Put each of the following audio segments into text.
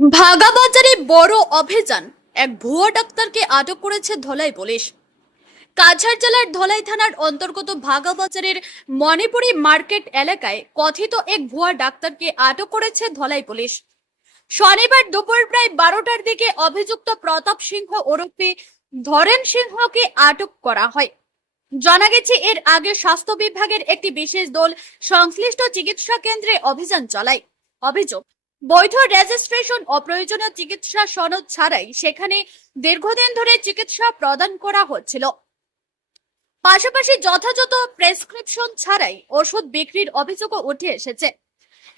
ভাগাবাজারে বড় অভিযান, এক ভুয়া ডাক্তারকে আটক করেছে ধলাই পুলিশ। কাছাড় জেলার ধলাই থানার অন্তর্গত ভাগাবাজারের মণিপুরি মার্কেট এলাকায় কথিত এক ভুয়া ডাক্তারকে আটক করেছে ধলাই পুলিশ। শনিবার দুপুর প্রায় 12টার দিকে অভিযুক্ত প্রতাপ সিংহ ওরফে ধরেন সিংহকে আটক করা হয়। জানা গেছে, এর আগে স্বাস্থ্য বিভাগের একটি বিশেষ দল সংশ্লিষ্ট চিকিৎসা কেন্দ্রে অভিযান চালায়। অভিযোগ, বৈধ রেজিস্ট্রেশন ও প্রয়োজনীয় চিকিৎসা সনদ ছাড়াই সেখানে দীর্ঘদিন ধরে চিকিৎসা প্রদান করা হচ্ছিল। পাশাপাশি যথাযথ প্রেসক্রিপশন ছাড়াই ওষুধ বিক্রির অভিযোগও উঠে এসেছে।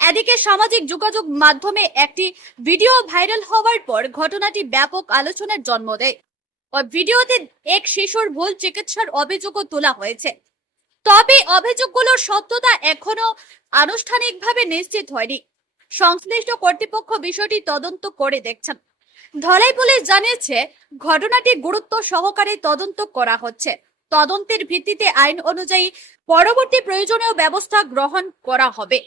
এদিকে সামাজিক যোগাযোগ মাধ্যমে একটি ভিডিও ভাইরাল হওয়ার পর ঘটনাটি ব্যাপক আলোচনার জন্ম দেয়। ওই ভিডিওতে এক শিশুর ভুল চিকিৎসার অভিযোগও তোলা হয়েছে। তবে অভিযোগগুলোর সত্যতা এখনো আনুষ্ঠানিকভাবে নিশ্চিত হয়নি। সংশ্লিষ্ট কর্তৃপক্ষ বিষয়টি তদন্ত করে দেখছেন। ধলাই পুলিশ জানিয়েছে, ঘটনাটি গুরুত্ব সহকারে তদন্ত করা হচ্ছে। তদন্তের ভিত্তিতে আইন অনুযায়ী পরবর্তী প্রয়োজনীয় ব্যবস্থা গ্রহণ করা হবে।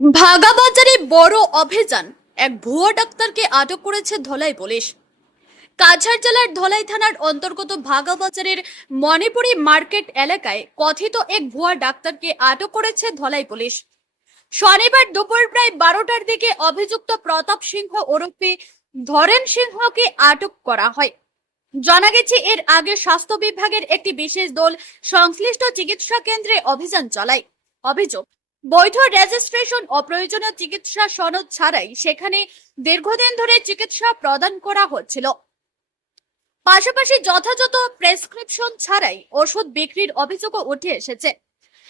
ভাগাবাজারে বড় অভিযান, এক ভুয়া ডাক্তারকে আটক করেছে ধলাই পুলিশ। কাছাড় জেলার ধলাই থানার অন্তর্গত ভাগাবাজারের মণিপুরি মার্কেট এলাকায় কথিত এক ভুয়া ডাক্তারকে আটক করেছে ধলাই পুলিশ। শনিবার দুপুর প্রায় 12টার দিকে অভিযুক্ত প্রতাপ সিংহ ওরফে ধরেন সিংহকে আটক করা হয়। জানা গেছে, এর আগে স্বাস্থ্য বিভাগের একটি বিশেষ দল সংশ্লিষ্ট চিকিৎসা কেন্দ্রে অভিযান চালায়। অভিযোগ, বৈধ রেজিস্ট্রেশন ও প্রয়োজনীয় চিকিৎসা সনদ ছাড়াই সেখানে দীর্ঘদিন ধরে চিকিৎসা প্রদান করা হচ্ছিল। পাশাপাশি যথাযথ প্রেসক্রিপশন ছাড়াই ওষুধ বিক্রির অভিযোগও উঠে এসেছে।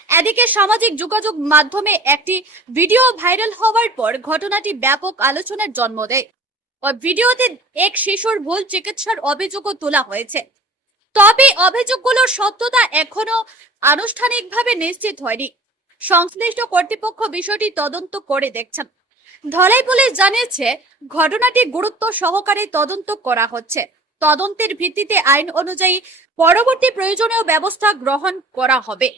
এদিকে সামাজিক যোগাযোগ মাধ্যমে একটি ভিডিও ভাইরাল হওয়ার পর ঘটনাটি ব্যাপক আলোচনার জন্ম দেয়। ওই ভিডিওতে এক শিশুর ভুল চিকিৎসার অভিযোগও তোলা হয়েছে। তবে অভিযোগগুলোর সত্যতা এখনো আনুষ্ঠানিকভাবে নিশ্চিত হয়নি। সংশ্লিষ্ট কর্তৃপক্ষ বিষয়টি তদন্ত করে দেখছেন। ধলাই পুলিশ জানিয়েছে, ঘটনাটি গুরুত্ব সহকারে তদন্ত করা হচ্ছে। তদন্তের ভিত্তিতে আইন অনুযায়ী পরবর্তী প্রয়োজনীয় ব্যবস্থা গ্রহণ করা হবে।